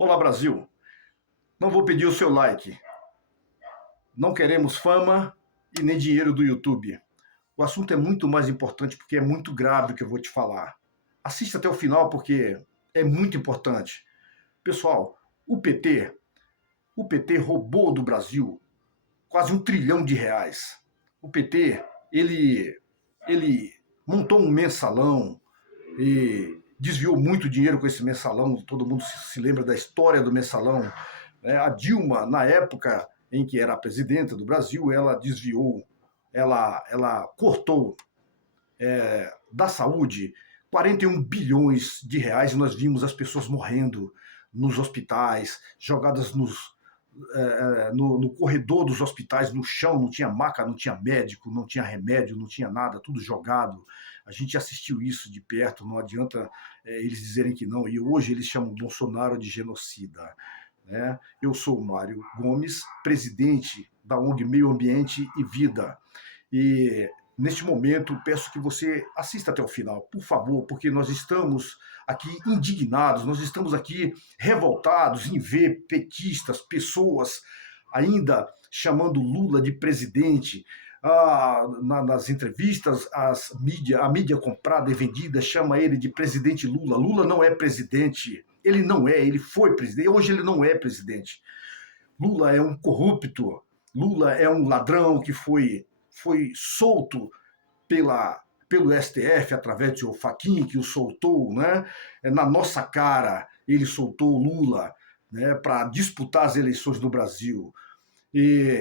Olá, Brasil. Não vou pedir o seu like. Não queremos fama e nem dinheiro do YouTube. O assunto é muito mais importante porque é muito grave o que eu vou te falar. Assista até o final porque é muito importante. Pessoal, o PT roubou do Brasil quase R$ 1 trilhão. O PT, ele montou um mensalão e desviou muito dinheiro com esse mensalão. Todo mundo se lembra da história do mensalão. A Dilma, na época em que era a presidenta do Brasil, ela desviou, ela cortou da saúde 41 bilhões de reais e nós vimos as pessoas morrendo nos hospitais, jogadas no corredor dos hospitais, no chão, não tinha maca, não tinha médico, não tinha remédio, não tinha nada, tudo jogado. A gente assistiu isso de perto, não adianta eles dizerem que não. E hoje eles chamam Bolsonaro de genocida. Né? Eu sou o Mário Gomes, presidente da ONG Meio Ambiente e Vida. E neste momento peço que você assista até o final, por favor, porque nós estamos aqui indignados, nós estamos aqui revoltados em ver petistas, pessoas ainda chamando Lula de presidente. Nas entrevistas, a mídia comprada e vendida chama ele de presidente Lula. Lula não é presidente, ele não é, ele foi presidente, hoje ele não é presidente. Lula é um corrupto, Lula é um ladrão que foi solto pelo STF através de Fachin, que o soltou, né? Na nossa cara, ele soltou o Lula, né, para disputar as eleições no Brasil.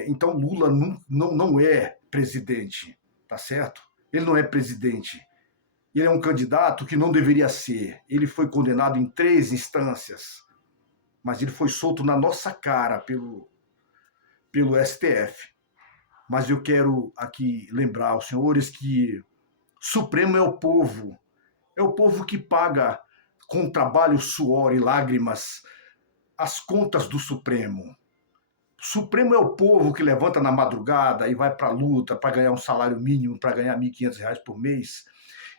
Então Lula não é presidente, tá certo? Ele não é presidente. Ele é um candidato que não deveria ser. Ele foi condenado em 3 instâncias, mas ele foi solto na nossa cara pelo STF. Mas eu quero aqui lembrar aos senhores que Supremo é o povo que paga com trabalho, suor e lágrimas as contas do Supremo. Supremo é o povo que levanta na madrugada e vai para a luta para ganhar um salário mínimo, para ganhar R$ 1.500 por mês,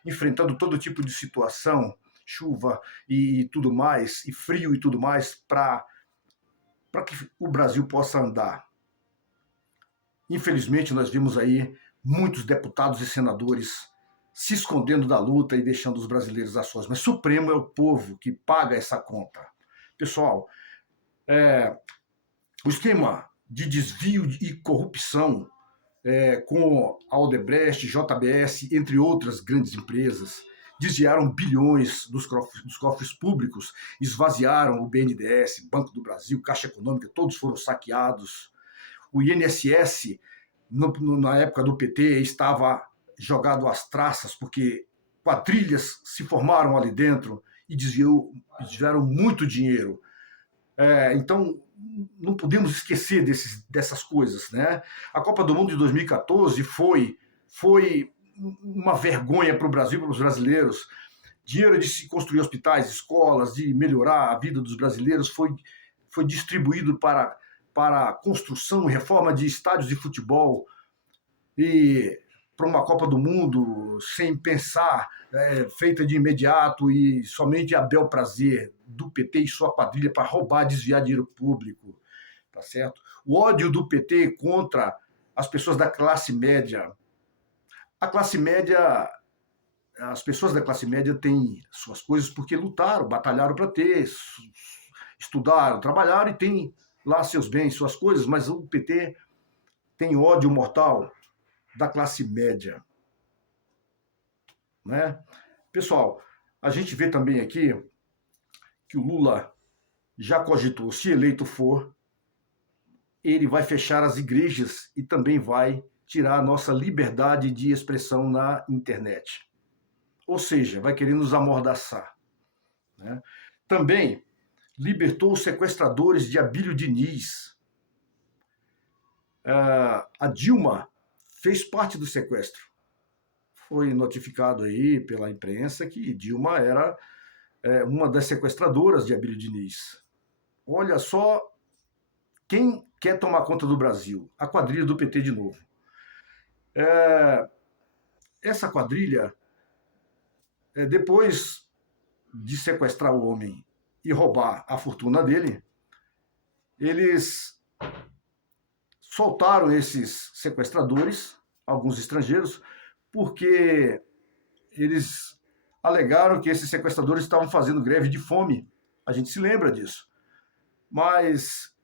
enfrentando todo tipo de situação, chuva e tudo mais, e frio e tudo mais, para que o Brasil possa andar. Infelizmente, nós vimos aí muitos deputados e senadores se escondendo da luta e deixando os brasileiros a sós. Mas Supremo é o povo que paga essa conta. Pessoal, o esquema de desvio e corrupção com a Odebrecht, JBS, entre outras grandes empresas, desviaram bilhões dos cofres públicos, esvaziaram o BNDES, Banco do Brasil, Caixa Econômica, todos foram saqueados. O INSS, na época do PT, estava jogado às traças, porque quadrilhas se formaram ali dentro e desviaram muito dinheiro. Então, não podemos esquecer dessas coisas. Né? A Copa do Mundo de 2014 foi uma vergonha para o Brasil, para os brasileiros. Dinheiro de se construir hospitais, escolas, de melhorar a vida dos brasileiros foi distribuído para construção e reforma de estádios de futebol e para uma Copa do Mundo sem pensar, feita de imediato e somente a bel prazer do PT e sua quadrilha para roubar, desviar dinheiro público, tá certo? O ódio do PT contra as pessoas da classe média. A classe média, as pessoas da classe média têm suas coisas porque lutaram, batalharam para ter, estudaram, trabalharam e têm lá seus bens, suas coisas, mas o PT tem ódio mortal da classe média. Né? Pessoal, a gente vê também aqui que o Lula já cogitou, se eleito for, ele vai fechar as igrejas e também vai tirar a nossa liberdade de expressão na internet. Ou seja, vai querer nos amordaçar. Né? Também libertou os sequestradores de Abílio Diniz. A Dilma fez parte do sequestro. Foi notificado aí pela imprensa que Dilma era uma das sequestradoras de Abílio Diniz. Olha só quem quer tomar conta do Brasil. A quadrilha do PT de novo. Essa quadrilha, depois de sequestrar o homem e roubar a fortuna dele, eles soltaram esses sequestradores, alguns estrangeiros, porque eles alegaram que esses sequestradores estavam fazendo greve de fome. A gente se lembra disso. Mas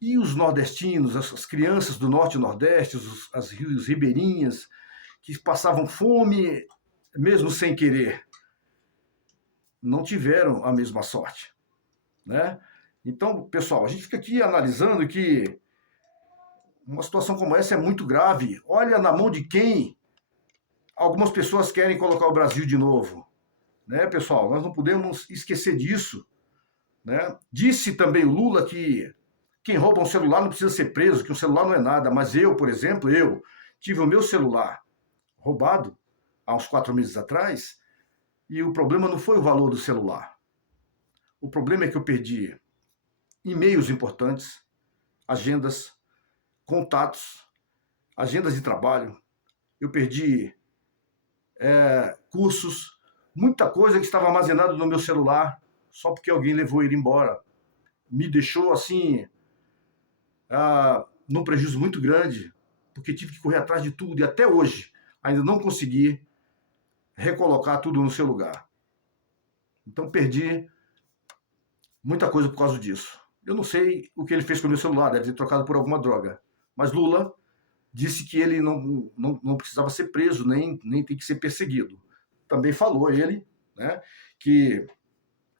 e os nordestinos, as crianças do norte e nordeste, as rios ribeirinhas, que passavam fome mesmo sem querer, não tiveram a mesma sorte, né? Então, pessoal, a gente fica aqui analisando que uma situação como essa é muito grave. Olha na mão de quem algumas pessoas querem colocar o Brasil de novo, né, pessoal? Nós não podemos esquecer disso, né? Disse também o Lula que quem rouba um celular não precisa ser preso, que o celular não é nada. Mas eu, por exemplo, eu tive o meu celular roubado há uns 4 meses atrás e o problema não foi o valor do celular. O problema é que eu perdi e-mails importantes, agendas, contatos, agendas de trabalho. Eu perdi cursos, muita coisa que estava armazenada no meu celular só porque alguém levou ele embora. Me deixou assim, num prejuízo muito grande, porque tive que correr atrás de tudo e até hoje ainda não consegui recolocar tudo no seu lugar. Então perdi muita coisa por causa disso. Eu não sei o que ele fez com o meu celular, deve ter trocado por alguma droga. Mas Lula disse que ele não precisava ser preso, nem tem que ser perseguido. Também falou ele, né, que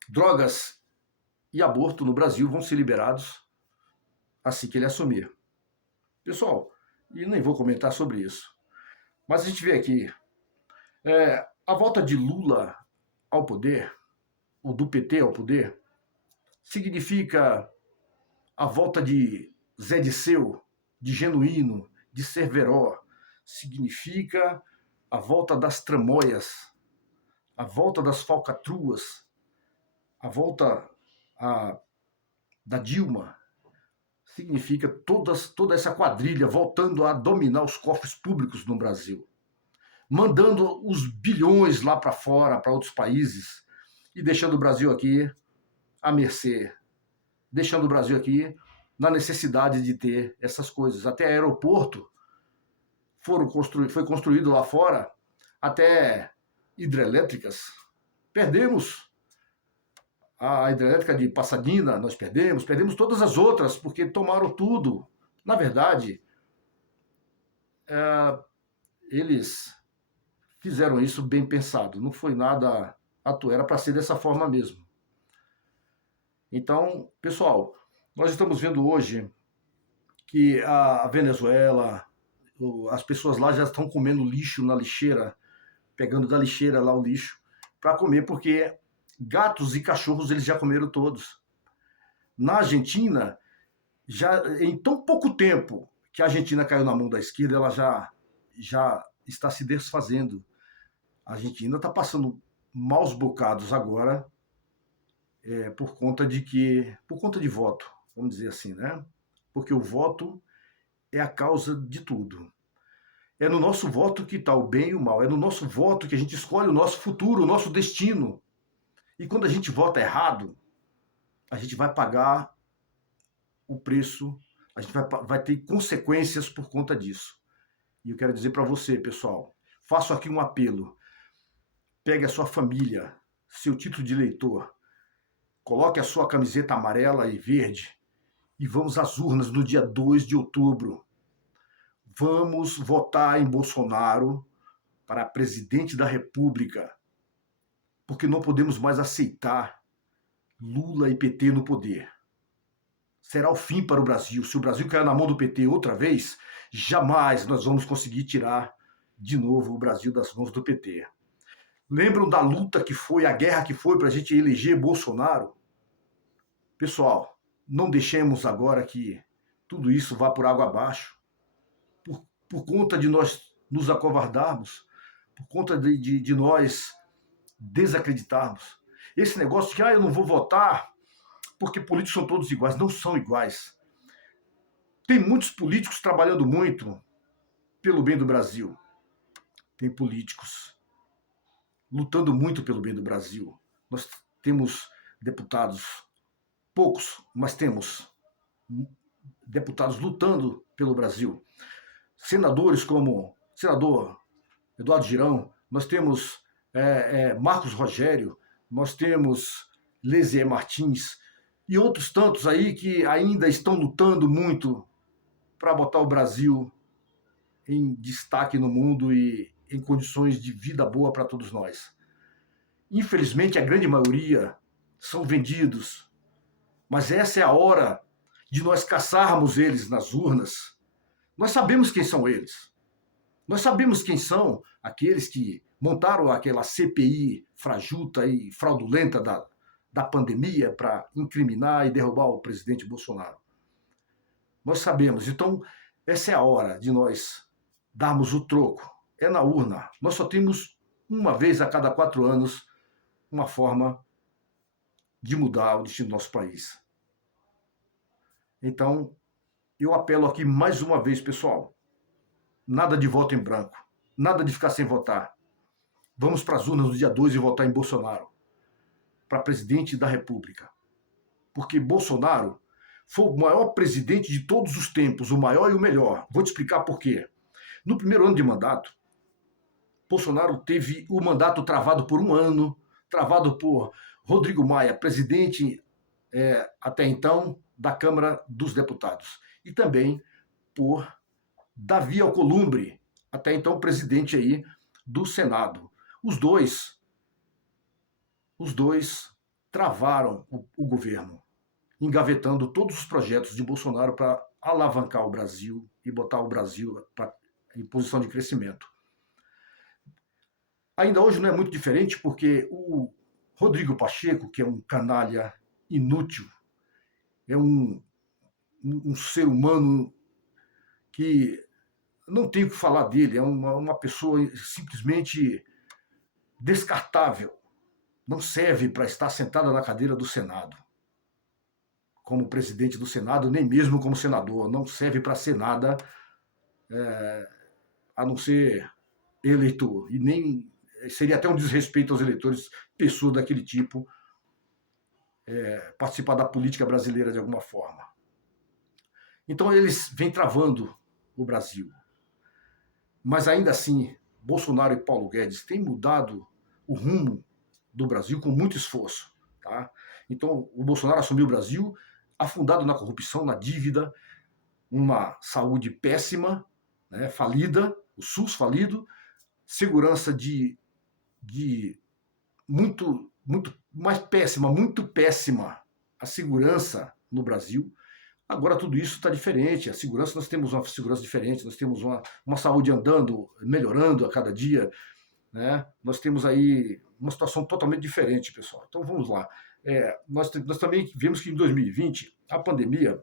drogas e aborto no Brasil vão ser liberados assim que ele assumir. Pessoal, e nem vou comentar sobre isso. Mas a gente vê aqui, a volta de Lula ao poder, ou do PT ao poder, significa a volta de Zé Disseu, de Genuíno, de Cerveró, significa a volta das tramóias, a volta das falcatruas, a volta da Dilma, significa toda essa quadrilha voltando a dominar os cofres públicos no Brasil, mandando os bilhões lá para fora, para outros países, e deixando o Brasil aqui à mercê, deixando o Brasil aqui na necessidade de ter essas coisas. Até aeroporto foi construído lá fora, até hidrelétricas. Perdemos a hidrelétrica de Passadina, nós perdemos todas as outras, porque tomaram tudo. Na verdade, eles fizeram isso bem pensado, não foi nada à toa, era para ser dessa forma mesmo. Então, pessoal, nós estamos vendo hoje que a Venezuela, as pessoas lá já estão comendo lixo na lixeira, pegando da lixeira lá o lixo para comer, porque gatos e cachorros eles já comeram todos. Na Argentina, já em tão pouco tempo que a Argentina caiu na mão da esquerda, ela já está se desfazendo. A Argentina está passando maus bocados agora por conta de voto, vamos dizer assim, né? Porque o voto é a causa de tudo. É no nosso voto que está o bem e o mal. É no nosso voto que a gente escolhe o nosso futuro, o nosso destino. E quando a gente vota errado, a gente vai pagar o preço, a gente vai ter consequências por conta disso. E eu quero dizer para você, pessoal, faço aqui um apelo. Pegue a sua família, seu título de eleitor, coloque a sua camiseta amarela e verde e vamos às urnas no dia 2 de outubro. Vamos votar em Bolsonaro para presidente da República, porque não podemos mais aceitar Lula e PT no poder. Será o fim para o Brasil. Se o Brasil cair na mão do PT outra vez, jamais nós vamos conseguir tirar de novo o Brasil das mãos do PT. Lembram da luta que foi, a guerra que foi para a gente eleger Bolsonaro? Pessoal, não deixemos agora que tudo isso vá por água abaixo. Por conta de nós nos acovardarmos, por conta de nós desacreditarmos. Esse negócio de que eu não vou votar porque políticos são todos iguais. Não são iguais. Tem muitos políticos trabalhando muito pelo bem do Brasil. Tem políticos lutando muito pelo bem do Brasil. Nós temos deputados, poucos, mas temos deputados lutando pelo Brasil. Senadores como o senador Eduardo Girão, nós temos Marcos Rogério, nós temos Lézier Martins e outros tantos aí que ainda estão lutando muito para botar o Brasil em destaque no mundo e em condições de vida boa para todos nós. Infelizmente, a grande maioria são vendidos, mas essa é a hora de nós caçarmos eles nas urnas. Nós sabemos quem são eles. Nós sabemos quem são aqueles que montaram aquela CPI frajuta e fraudulenta da pandemia para incriminar e derrubar o presidente Bolsonaro. Nós sabemos. Então, essa é a hora de nós darmos o troco. É na urna. Nós só temos uma vez a cada 4 anos uma forma de mudar o destino do nosso país. Então, eu apelo aqui mais uma vez, pessoal. Nada de voto em branco. Nada de ficar sem votar. Vamos para as urnas no dia 2 e votar em Bolsonaro para presidente da República. Porque Bolsonaro foi o maior presidente de todos os tempos, o maior e o melhor. Vou te explicar por quê. No primeiro ano de mandato, Bolsonaro teve o mandato travado por 1 ano, travado por Rodrigo Maia, presidente até então da Câmara dos Deputados, e também por Davi Alcolumbre, até então presidente aí do Senado. Os dois travaram o governo, engavetando todos os projetos de Bolsonaro para alavancar o Brasil e botar o Brasil em posição de crescimento. Ainda hoje não é muito diferente, porque o Rodrigo Pacheco, que é um canalha inútil, é um ser humano que não tem o que falar dele, é uma pessoa simplesmente descartável, não serve para estar sentada na cadeira do Senado, como presidente do Senado, nem mesmo como senador, não serve para ser nada, a não ser eleitor, e nem seria até um desrespeito aos eleitores, pessoa daquele tipo, participar da política brasileira de alguma forma. Então eles vêm travando o Brasil. Mas ainda assim, Bolsonaro e Paulo Guedes têm mudado o rumo do Brasil com muito esforço. Tá? Então o Bolsonaro assumiu o Brasil afundado na corrupção, na dívida, uma saúde péssima, né, falida, o SUS falido, segurança muito mais péssima, muito péssima a segurança no Brasil. Agora tudo isso está diferente, a segurança, nós temos uma segurança diferente, nós temos uma saúde andando, melhorando a cada dia, né? Nós temos aí uma situação totalmente diferente, pessoal. Então vamos lá. Nós também vimos que em 2020 a pandemia,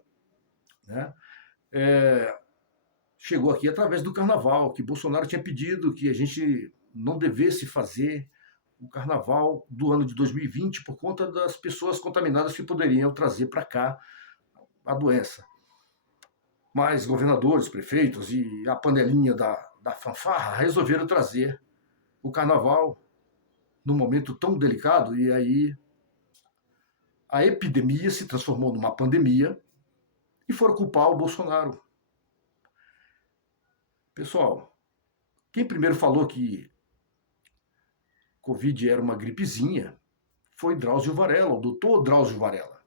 né, chegou aqui através do carnaval, que Bolsonaro tinha pedido que a gente não devesse fazer o carnaval do ano de 2020 por conta das pessoas contaminadas que poderiam trazer para cá a doença. Mas governadores, prefeitos e a panelinha da fanfarra resolveram trazer o carnaval num momento tão delicado, e aí a epidemia se transformou numa pandemia e foram culpar o Bolsonaro. Pessoal, quem primeiro falou que Covid era uma gripezinha foi Drauzio Varela, o doutor Drauzio Varela.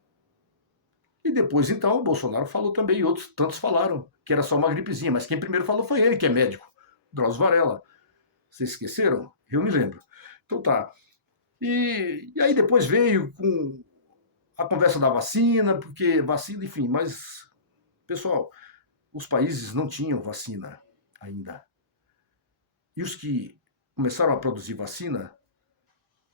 E depois, então, o Bolsonaro falou também, e outros tantos falaram que era só uma gripezinha, mas quem primeiro falou foi ele, que é médico, Drauzio Varela. Vocês esqueceram? Eu me lembro. Então tá. E aí depois veio com a conversa da vacina, porque vacina, enfim, mas, pessoal, os países não tinham vacina ainda. E os que começaram a produzir vacina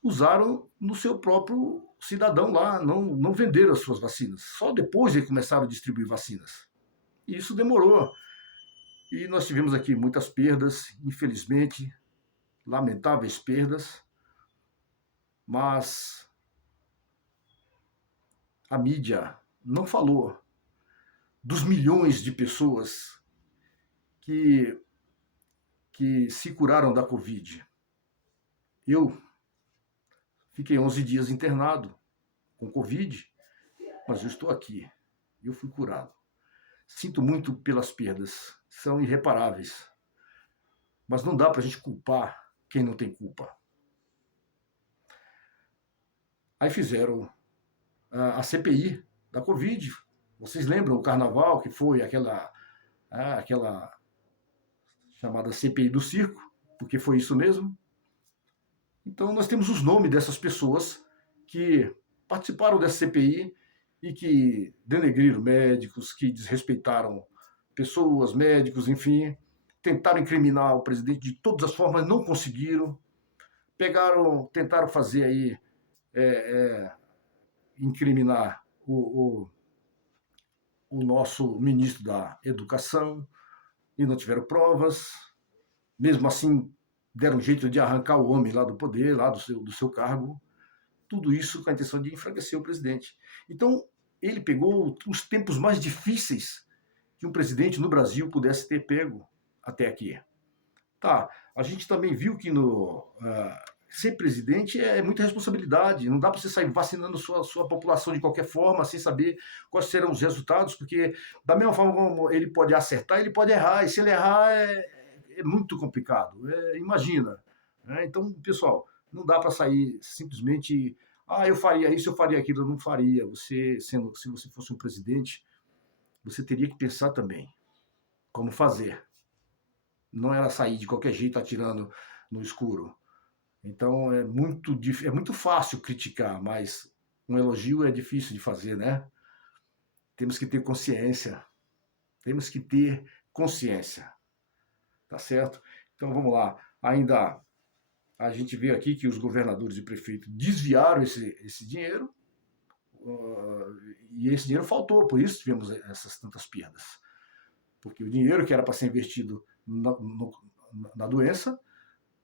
usaram no seu próprio cidadão lá, não venderam as suas vacinas. Só depois eles começaram a distribuir vacinas. E isso demorou. E nós tivemos aqui muitas perdas, infelizmente, lamentáveis perdas, mas a mídia não falou dos milhões de pessoas que se curaram da Covid. Eu fiquei 11 dias internado com Covid, mas eu estou aqui. Eu fui curado. Sinto muito pelas perdas, são irreparáveis. Mas não dá para a gente culpar quem não tem culpa. Aí fizeram a CPI da Covid. Vocês lembram o carnaval, que foi aquela chamada CPI do circo, porque foi isso mesmo? Então nós temos os nomes dessas pessoas que participaram dessa CPI e que denegriram médicos, que desrespeitaram pessoas, médicos, enfim, tentaram incriminar o presidente de todas as formas, não conseguiram, tentaram fazer aí, é, é, incriminar o nosso ministro da Educação e não tiveram provas, mesmo assim deram um jeito de arrancar o homem lá do poder, lá do seu cargo, tudo isso com a intenção de enfraquecer o presidente. Então, ele pegou os tempos mais difíceis que um presidente no Brasil pudesse ter pego até aqui. Tá, a gente também viu que ser presidente é muita responsabilidade. Não dá para você sair vacinando sua população de qualquer forma, sem saber quais serão os resultados, porque da mesma forma como ele pode acertar, ele pode errar. E se ele errar, é muito complicado. Imagina. Né? Então, pessoal, não dá para sair simplesmente. Ah, eu faria isso, eu faria aquilo. Eu não faria. Se você fosse um presidente, você teria que pensar também como fazer. Não era sair de qualquer jeito atirando no escuro. Então é muito fácil criticar, mas um elogio é difícil de fazer, né? Temos que ter consciência. Temos que ter consciência. Tá certo? Então vamos lá. Ainda a gente vê aqui que os governadores e prefeitos desviaram esse dinheiro, e esse dinheiro faltou, por isso tivemos essas tantas perdas. Porque o dinheiro que era para ser investido na doença,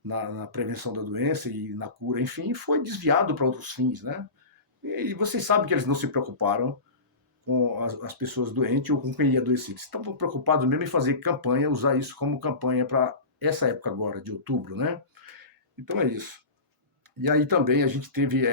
na prevenção da doença e na cura, enfim, foi desviado para outros fins, né? E vocês sabem que eles não se preocuparam com as pessoas doentes ou com quem ia adoecer. Eles estão preocupados mesmo em fazer campanha, usar isso como campanha para essa época agora, de outubro, né? Então é isso. E aí também a gente teve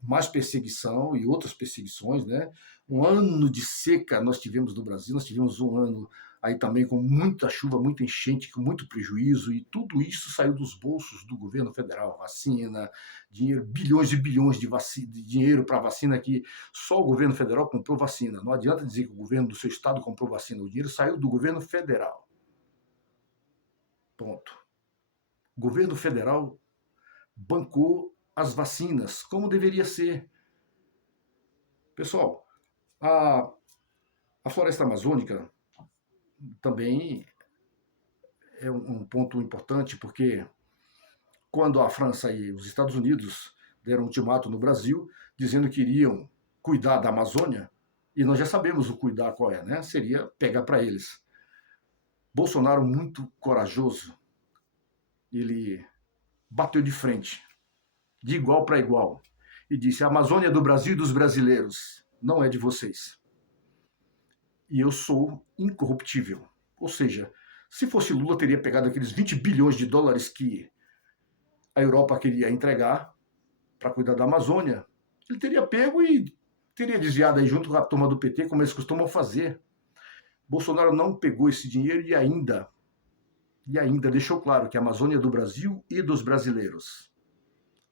mais perseguição e outras perseguições, né? Um ano de seca nós tivemos no Brasil, nós tivemos um ano aí também com muita chuva, muita enchente, com muito prejuízo, e tudo isso saiu dos bolsos do governo federal, vacina, dinheiro, bilhões e bilhões de dinheiro para vacina, que só o governo federal comprou vacina. Não adianta dizer que o governo do seu estado comprou vacina, o dinheiro saiu do governo federal. Ponto. O governo federal bancou as vacinas, como deveria ser. Pessoal, a floresta amazônica também é um ponto importante, porque quando a França e os Estados Unidos deram um ultimato no Brasil, dizendo que iriam cuidar da Amazônia, e nós já sabemos o cuidar qual é, né? Seria pegar para eles. Bolsonaro, muito corajoso, ele bateu de frente, de igual para igual, e disse: a Amazônia é do Brasil e dos brasileiros, não é de vocês. E eu sou incorruptível. Ou seja, se fosse Lula, teria pegado aqueles 20 bilhões de dólares que a Europa queria entregar para cuidar da Amazônia. Ele teria pego e teria desviado aí junto com a turma do PT, como eles costumam fazer. Bolsonaro não pegou esse dinheiro e ainda deixou claro que a Amazônia é do Brasil e dos brasileiros.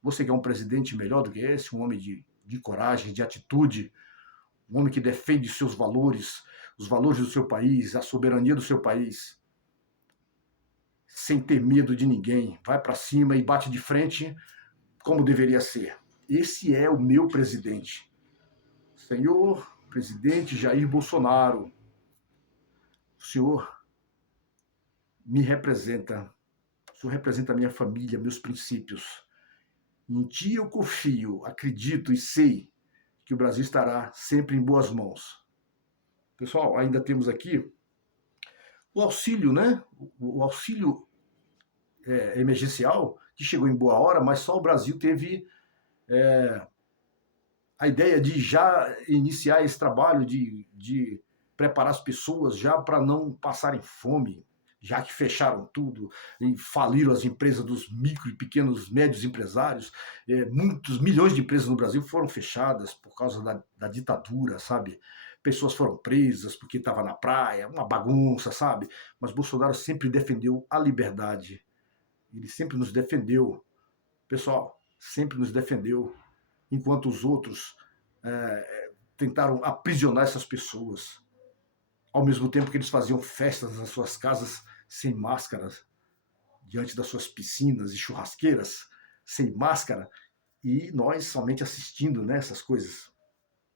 Você quer um presidente melhor do que esse? Um homem de coragem, de atitude, um homem que defende seus valores, os valores do seu país, a soberania do seu país, sem ter medo de ninguém, vai para cima e bate de frente como deveria ser. Esse é o meu presidente. Senhor presidente Jair Bolsonaro, o senhor me representa, o senhor representa a minha família, meus princípios. Em ti eu confio, acredito e sei que o Brasil estará sempre em boas mãos. Pessoal, ainda temos aqui o auxílio, né? O auxílio emergencial, que chegou em boa hora, mas só o Brasil teve a ideia de já iniciar esse trabalho de preparar as pessoas já para não passarem fome. já que fecharam tudo e faliram as empresas dos micro e pequenos, médios empresários. Muitos milhões de empresas no Brasil foram fechadas por causa da ditadura, sabe? Pessoas foram presas porque estava na praia, uma bagunça, sabe? Mas Bolsonaro sempre defendeu a liberdade. Ele sempre nos defendeu, pessoal, sempre nos defendeu, enquanto os outros tentaram aprisionar essas pessoas, ao mesmo tempo que eles faziam festas nas suas casas sem máscaras, diante das suas piscinas e churrasqueiras, sem máscara, e nós somente assistindo, né, essas coisas.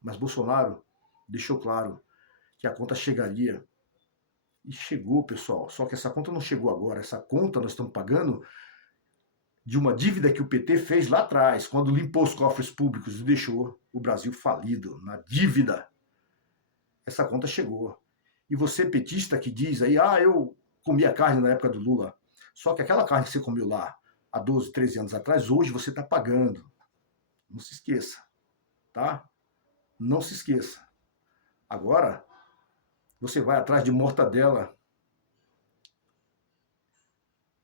Mas Bolsonaro deixou claro que a conta chegaria. E chegou, pessoal. Só que essa conta não chegou agora. Essa conta nós estamos pagando de uma dívida que o PT fez lá atrás, quando limpou os cofres públicos e deixou o Brasil falido na dívida. Essa conta chegou. E você, petista, que diz aí, eu comia carne na época do Lula. Só que aquela carne que você comeu lá há 12, 13 anos atrás, hoje você está pagando. Não se esqueça, tá? Não se esqueça. Agora, você vai atrás de mortadela.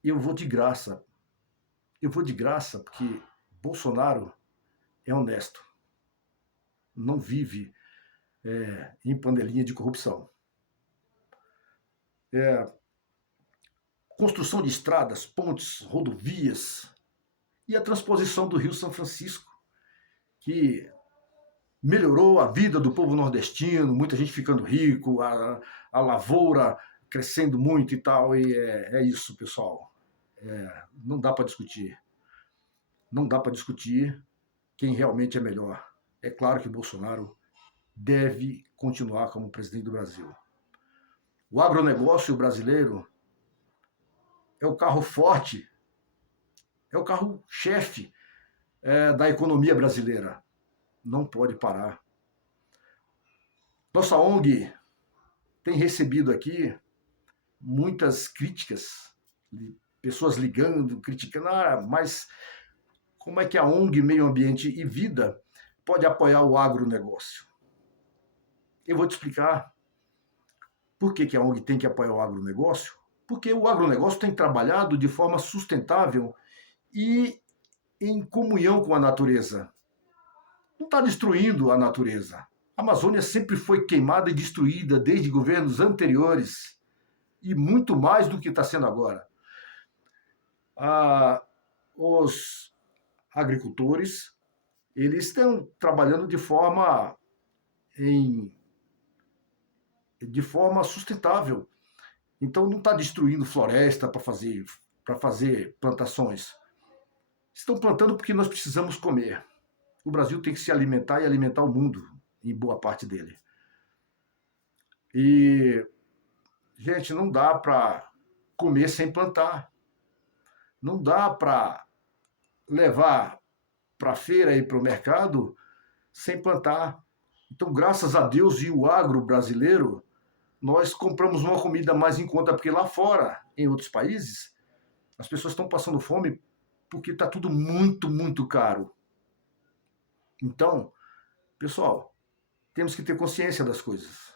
Eu vou de graça. Eu vou de graça porque Bolsonaro é honesto. Não vive em panelinha de corrupção. Construção de estradas, pontes, rodovias e a transposição do Rio São Francisco, que melhorou a vida do povo nordestino, muita gente ficando rico, a lavoura crescendo muito e tal, e é isso, pessoal. Não dá para discutir. Não dá para discutir quem realmente é melhor. É claro que Bolsonaro deve continuar como presidente do Brasil. O agronegócio brasileiro é o carro forte, é o carro-chefe da economia brasileira. Não pode parar. Nossa ONG tem recebido aqui muitas críticas, pessoas ligando, criticando, mas como é que a ONG Meio Ambiente e Vida pode apoiar o agronegócio? Eu vou te explicar por que a ONG tem que apoiar o agronegócio. Porque o agronegócio tem trabalhado de forma sustentável e em comunhão com a natureza. Não está destruindo a natureza. A Amazônia sempre foi queimada e destruída desde governos anteriores e muito mais do que está sendo agora. Os agricultores, eles estão trabalhando de forma sustentável. Então não está destruindo floresta para fazer plantações. Estão plantando porque nós precisamos comer. O Brasil tem que se alimentar e alimentar o mundo, em boa parte dele. E, gente, não dá para comer sem plantar. Não dá para levar para a feira e para o mercado sem plantar. Então, graças a Deus e o agro brasileiro, nós compramos uma comida mais em conta, porque lá fora, em outros países, as pessoas estão passando fome porque está tudo muito, muito caro. Então, pessoal, temos que ter consciência das coisas.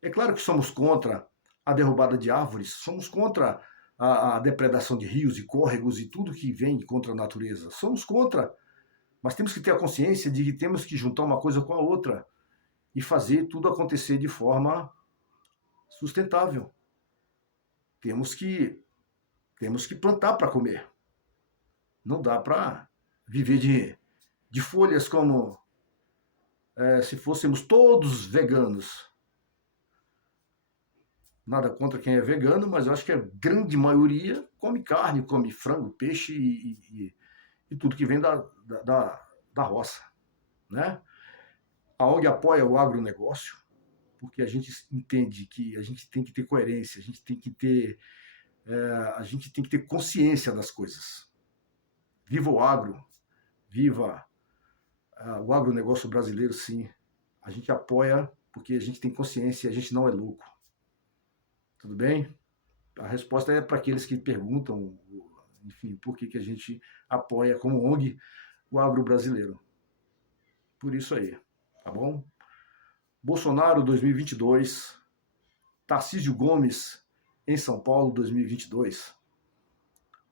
É claro que somos contra a derrubada de árvores, somos contra a depredação de rios e córregos e tudo que vem contra a natureza. Somos contra, mas temos que ter a consciência de que temos que juntar uma coisa com a outra e fazer tudo acontecer de forma sustentável. Temos que plantar para comer. Não dá para viver de folhas como se fôssemos todos veganos. Nada contra quem é vegano, mas eu acho que a grande maioria come carne, come frango, peixe e tudo que vem da roça. Né? A ONG apoia o agronegócio, porque a gente entende que a gente tem que ter coerência, a gente tem que ter consciência das coisas. Viva o agro, viva o agronegócio brasileiro, sim. A gente apoia porque a gente tem consciência e a gente não é louco. Tudo bem? A resposta é para aqueles que perguntam, enfim, por que a gente apoia como ONG o agro brasileiro. Por isso aí, tá bom? Bolsonaro 2022, Tarcísio Gomes em São Paulo 2022.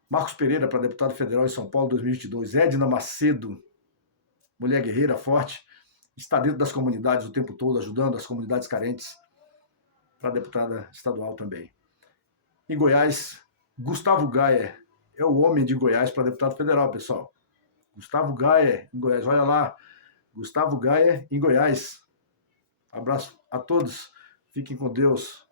Marcos Pereira para deputado federal em São Paulo 2022. Edna Macedo, mulher guerreira, forte, está dentro das comunidades o tempo todo, ajudando as comunidades carentes, para deputada estadual também. Em Goiás, Gustavo Gayer é o homem de Goiás para deputado federal, pessoal. Gustavo Gayer, em Goiás, olha lá. Gustavo Gayer, em Goiás. Abraço a todos, fiquem com Deus.